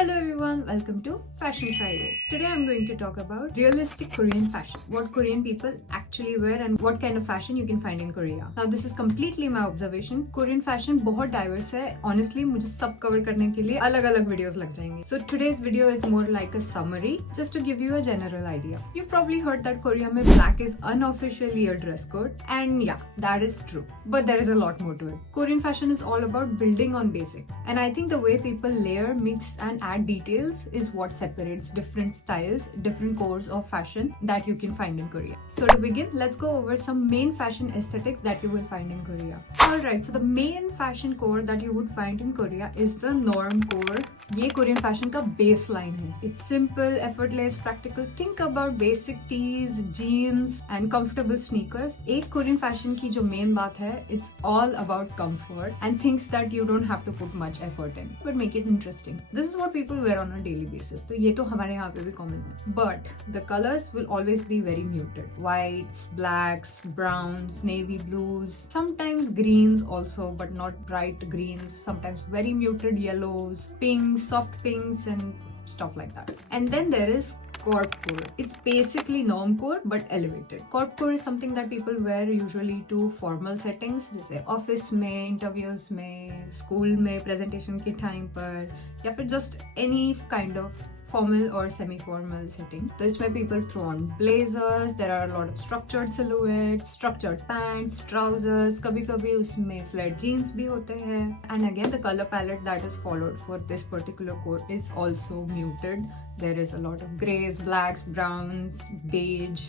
Hello everyone, welcome to Fashion Friday. Today I'm going to talk about realistic Korean fashion. What Korean people actually wear and what kind of fashion you can find in Korea. Now this is completely my observation. Korean fashion बहुत diverse है. Honestly, मुझे सब cover करने के लिए अलग-अलग videos लग जाएंगे. So today's video is more like a summary, just to give you a general idea. You've probably heard that Korea में black is unofficially a dress code, and yeah, that is true. But there is a lot more to it. Korean fashion is all about building on basics, and I think the way people layer, mix, and add details is what separates different styles, different cores of fashion that you can find in Korea. So to begin, let's go over some main fashion aesthetics that you will find in Korea. Alright, so the main fashion core that you would find in Korea is the norm core. ये Korean fashion का baseline है. It's simple, effortless, practical. Think about basic tees, jeans and comfortable sneakers. एक Korean fashion की जो main बात है, it's all about comfort and things that you don't have to put much effort in, but make it interesting. This is what people wear on a daily basis. तो ये तो हमारे यहाँ पे भी common है. But the colors will always be very muted. Whites, blacks, browns, navy blues, sometimes greens also, but not bright greens. Sometimes very muted yellows, pinks, soft pinks and stuff like that. And then there is corp core. It's basically norm core but elevated. Corp core is something that people wear usually to formal settings, जैसे office में, interviews में, school में, presentation के time पर, या फिर just any kind of formal or semi-formal setting. So इसमें people throw on blazers, there are a lot of structured silhouettes, structured pants, trousers, कभी-कभी उसमें flared jeans भी होते हैं. And again, the color palette that is followed for this particular core is also muted. There is a lot of grays, blacks, browns, beige,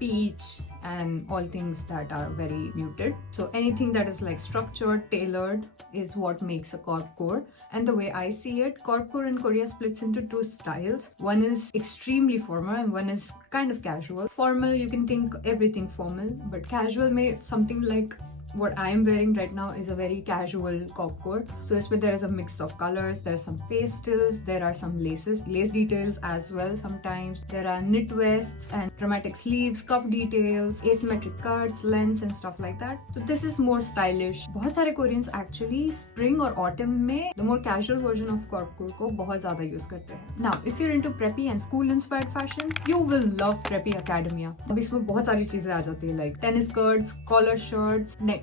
peach and all things that are very muted. So anything that is like structured, tailored is what makes a corp core. And the way I see it, corp core in Korea splits into two styles. One is extremely formal and one is kind of casual. Formal, you can think everything formal, but casual may something like what I am wearing right now is a very casual corp core. So there is a mix of colors, there are some pastels, there are some lace details as well sometimes. There are knit vests and dramatic sleeves, cuff details, asymmetric cuts, lengths and stuff like that. So this is more stylish. बहुत सारे Koreans actually spring or autumn में the more casual version of corp core को बहुत ज़्यादा use करते हैं. Now if you're into preppy and school inspired fashion, you will love Preppy Academia. अब इसमें बहुत सारी चीजें आ जाती है like tennis skirts, collar shirts, neckties,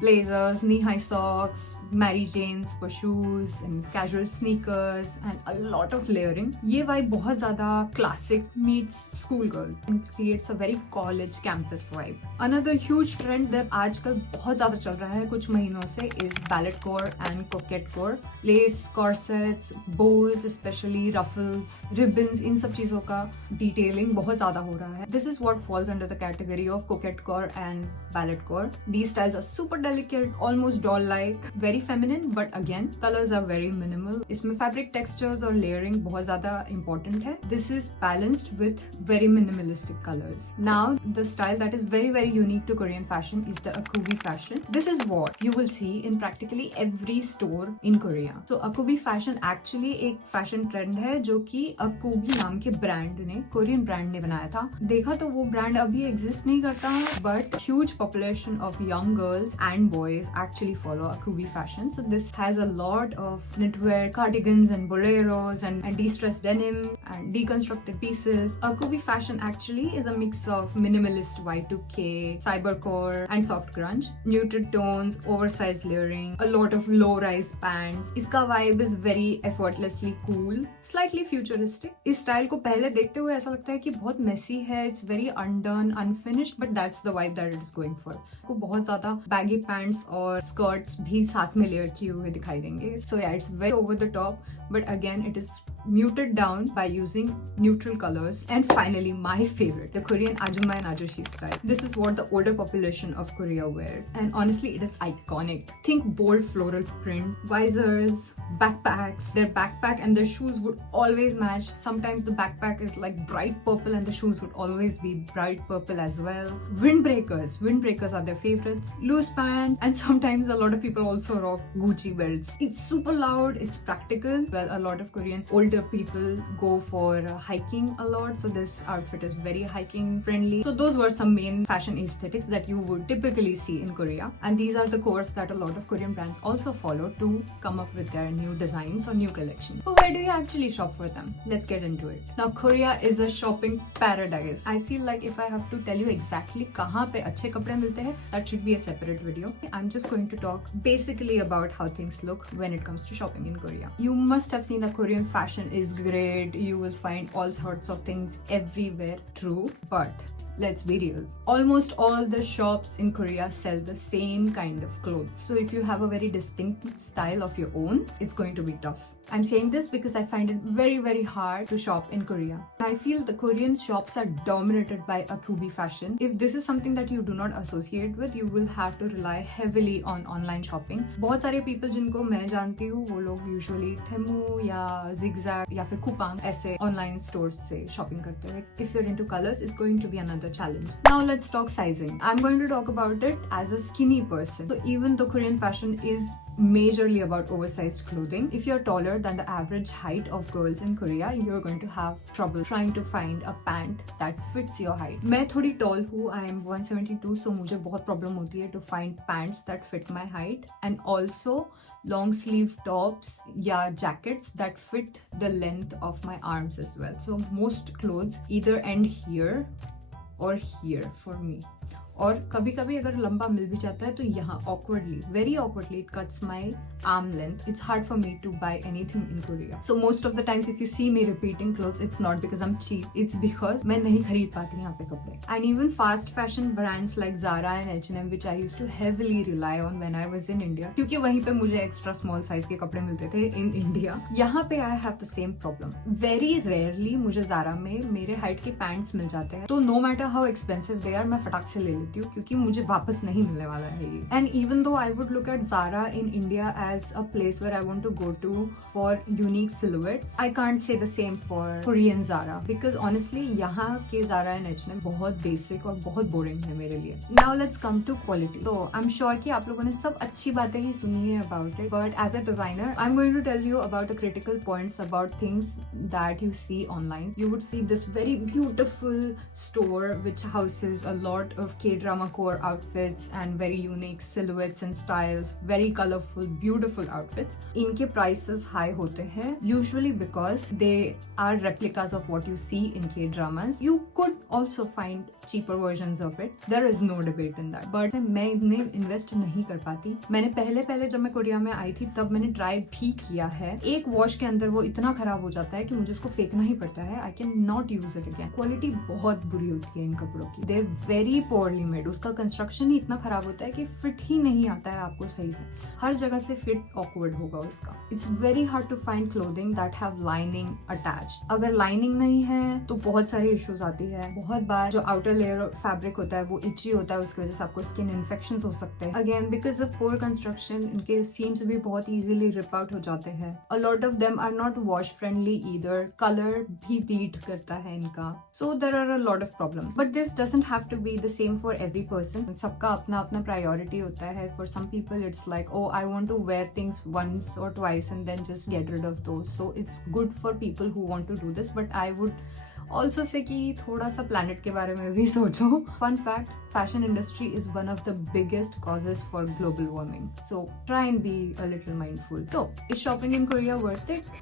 blazers, knee-high socks, Mary Janes for shoes and casual sneakers and a lot of layering. ये vibe बहुत ज़्यादा classic meets schoolgirl and creates a very college campus vibe. Another huge trend that आजकल बहुत ज़्यादा चल रहा है कुछ महीनों से is ballet core and coquette core. Lace, corsets, bows, especially ruffles, ribbons, इन सब चीज़ों का detailing बहुत ज़्यादा हो रहा है. This is what falls under the category of coquette core and ballet core. These styles are super delicate, almost doll-like, very feminine, but again, colors are very minimal. इसमें fabric textures और layering बहुत ज़्यादा important है. This is balanced with very minimalistic colors. Now, the style that is very very unique to Korean fashion is the Akubi fashion. This is what you will see in practically every store in Korea. So Akubi fashion actually एक fashion trend है जो कि Akubi नाम के brand ने, Korean brand ने बनाया था. देखा तो वो brand अभी exist नहीं करता, but huge population of young girls and boys actually follow Akubi fashion. So this has a lot of knitwear, cardigans and boleros and de-stressed denim and deconstructed pieces. Akubi fashion actually is a mix of minimalist Y2K, cybercore and soft grunge. Muted tones, oversized layering, a lot of low-rise pants. इसका vibe is very effortlessly cool, slightly futuristic. इस style को पहले देखते हुए ऐसा लगता है कि बहुत messy है, it's very undone, unfinished, but that's the vibe that it is going for. को बहुत ज़्यादा baggy pants और skirts भी साथ में layer किए हुए दिखाई देंगे. So yeah, it's very over the top, but again it is muted down by using neutral colors. And finally, my favorite, the Korean Ajumma and Ajoshi style. This is what the older population of Korea wears, and honestly, it is iconic. Think bold floral print, visors, backpacks. Their backpack and their shoes would always match. Sometimes the backpack is like bright purple and the shoes would always be bright purple as well. Windbreakers are their favorites. Loose pants, and sometimes a lot of people also rock Gucci belts. It's super loud, it's practical. Well, a lot of Korean older people go for hiking a lot, so this outfit is very hiking friendly. So those were some main fashion aesthetics that you would typically see in Korea, and these are the cores that a lot of Korean brands also follow to come up with their new designs or new collection. But where do you actually shop for them? Let's get into it. Now, Korea is a shopping paradise. I feel like if I have to tell you exactly कहाँ पे अच्छे कपड़े मिलते हैं, that should be a separate video. I'm just going to talk basically about how things look when it comes to shopping in Korea. You must have seen that Korean fashion is great. You will find all sorts of things everywhere. True, but let's be real. Almost all the shops in Korea sell the same kind of clothes. So if you have a very distinct style of your own, it's going to be tough. I'm saying this because I find it very, very hard to shop in Korea. I feel the Korean shops are dominated by Akubi fashion. If this is something that you do not associate with, you will have to rely heavily on online shopping. बहुत सारे people जिनको मैं जानती हूँ, वो लोग usually Temu या Zigzag या फिर Coupang ऐसे online stores से shopping करते हैं. If you're into colors, it's going to be another challenge. Now let's talk sizing. I'm going to talk about it as a skinny person. So even though Korean fashion is majorly about oversized clothing, if you're taller than the average height of girls in Korea, you're going to have trouble trying to find a pant that fits your height. मैं थोड़ी tall हूँ, I am 172, so मुझे बहुत problem होती है to find pants that fit my height, and also long sleeve tops या jackets that fit the length of my arms as well. So most clothes either end here or here for me. और कभी कभी अगर लंबा मिल भी जाता है तो यहाँ awkwardly, very awkwardly, it cuts my arm length. It's hard for me to buy anything in Korea. So most of the times if you see me repeating clothes, it's not because I'm cheap. It's because मैं नहीं खरीद पाती यहाँ पे कपड़े. And even fast fashion brands like Zara and H&M, which I used to heavily rely on when I was in India, क्योंकि वहीं पे मुझे extra small size के कपड़े मिलते थे in India. यहाँ पे I have the same problem. Very rarely मुझे Zara में मेरे height के pants मिल जाते हैं. तो no matter how expensive they are, मैं फटाक से ले लेती हूँ क्योंकि मुझे वापस नहीं मिलने वाला है ये. And even though I would look at Zara in India as a place where I want to go to for unique silhouettes, I can't say the same for Korean Zara because honestly यहाँ के Zara and H&M बहुत basic और बहुत boring है मेरे लिए. Now let's come to quality. So I'm sure कि आप लोगों ने सब अच्छी बातें ही सुनी है about it, but as a designer, I'm going to tell you about the critical points about things that you see online. You would see this very beautiful store which houses a lot of K-drama core outfits and very unique silhouettes and styles, very colorful, beautiful outfits. इनके prices high होते हैं usually because they are replicas of what you see in K-dramas. You could also find cheaper versions of it. There is no debate in that. But मैं इनमें invest नहीं कर पाती. मैंने पहले जब मैं कोरिया में आई थी तब मैंने try भी किया है. एक wash के अंदर वो इतना खराब हो जाता है कि मुझे उसको फेंकना ही पड़ता है. I can not use it again. Quality बहुत बुरी होती है इन कपड़ों की. They're very poorly made. उसका कंस्ट्रक्शन ही इतना खराब होता है कि फिट ही नहीं आता है आपको सही से. हर जगह से फिट ऑकवर्ड होगा उसका. It's very hard to find clothing that have lining attached. अगर लाइनिंग नहीं है तो बहुत सारे इश्यूज आती है. बहुत बार जो आउटर लेयर फैब्रिक होता है वो इची होता है, उसकी वजह से आपको स्किन इन्फेक्शंस हो सकते हैं. Again because of poor construction इनके सीम्स भी बहुत इजीली रिप आउट हो जाते हैं. A lot of them are not wash friendly either. Colour भी ब्लीड करता है इनका. So there are a lot of problems, but this doesn't have to be the same for every person. सबका अपना अपना प्रायोरिटी होता है. For some people it's like oh I want to wear things once और twice and then just get rid of those. So it's good for people who want to do this, but I would also say कि थोड़ा सा planet के बारे में भी सोचो. Fun fact, fashion industry is one of the biggest causes for global warming. So try and be a little mindful. So is shopping in Korea worth it?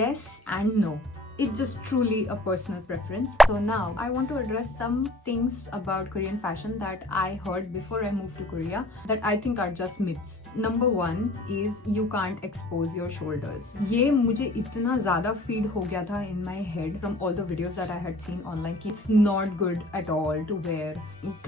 Yes and no. It's just truly a personal preference. So now I want to address some things about Korean fashion that I heard before I moved to Korea that I think are just myths. Number one is you can't expose your shoulders. ये मुझे इतना ज़्यादा feed हो गया था in my head from all the videos that I had seen online कि it's not good at all to wear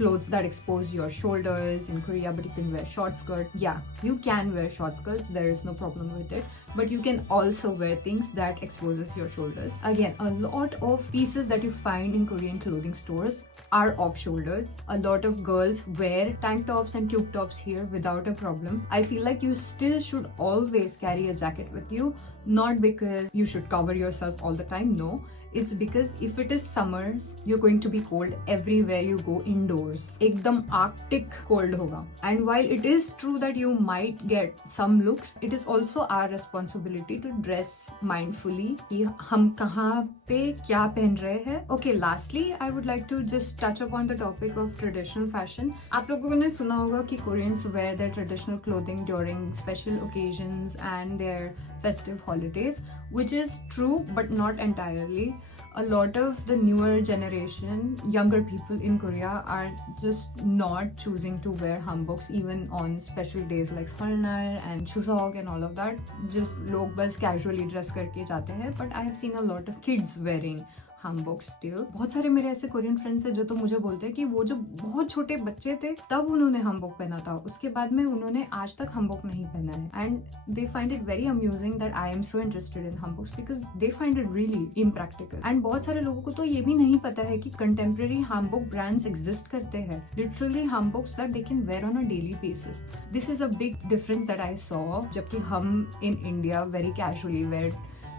clothes that expose your shoulders in Korea, but you can wear short skirt. Yeah, you can wear short skirts. There is no problem with it. But you can also wear things that exposes your shoulders. Again, a lot of pieces that you find in Korean clothing stores are off shoulders. A lot of girls wear tank tops and tube tops here without a problem. I feel like you still should always carry a jacket with you, not because you should cover yourself all the time. No, it's because if it is summers, you're going to be cold everywhere you go indoors. एकदम arctic cold होगा. And while it is true that you might get some looks, it is also our responsibility to dress mindfully कि हम कहाँ पे क्या पहन रहे हैं. Okay, lastly, I would like to just touch upon the topic of traditional fashion. आप लोगों ने सुना होगा कि Koreans wear their traditional clothing during special occasions and their festive holidays, which is true but not entirely. A lot of the newer generation, younger people in Korea are just not choosing to wear hanboks even on special days like Seoll날 and Chuseok and all of that. Just लोग बस casually dress करके जाते हैं. But I have seen a lot of kids wearing hanboks still. बहुत सारे मेरे ऐसे Korean friends हैं जो तो मुझे बोलते हैं कि वो जब बहुत छोटे बच्चे थे तब उन्होंने hanbok पहना था, उसके बाद में उन्होंने आज तक hanbok नहीं पहना है. And they find it very amusing that I am so interested in hanboks because they find it really impractical. And बहुत सारे लोगों को तो ये भी नहीं पता है कि contemporary hanbok brands exist करते हैं. Literally hanboks that they can wear on a daily basis. This is a big difference that I saw. जबकि हम in India very casually wear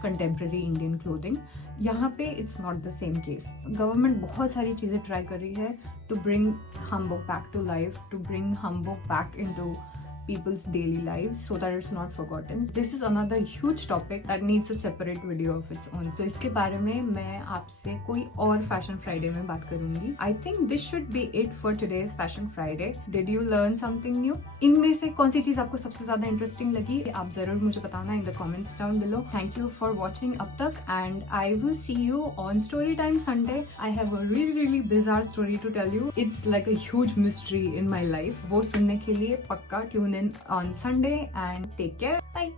contemporary Indian clothing, यहाँ पे it's not the same case. Government बहुत सारी चीज़ें try कर रही है to bring hanbok back to life, to bring hanbok back into people's daily lives so that it's not forgotten. This is another huge topic that needs a separate video of its own. तो इसके बारे में मैं आपसे कोई और Fashion Friday में बात करूंगी. I think this should be it for today's Fashion Friday. Did you learn something new? इनमें से कौन सी चीज आपको सबसे ज्यादा इंटरेस्टिंग लगी आप जरूर मुझे बताना in the comments down below. Thank you for watching अब तक and I will see you on Story Time Sunday. I have a really bizarre story to tell you. It's like a huge mystery in my life. वो सुनने के लिए पक्का tune in on Sunday and take care. Bye.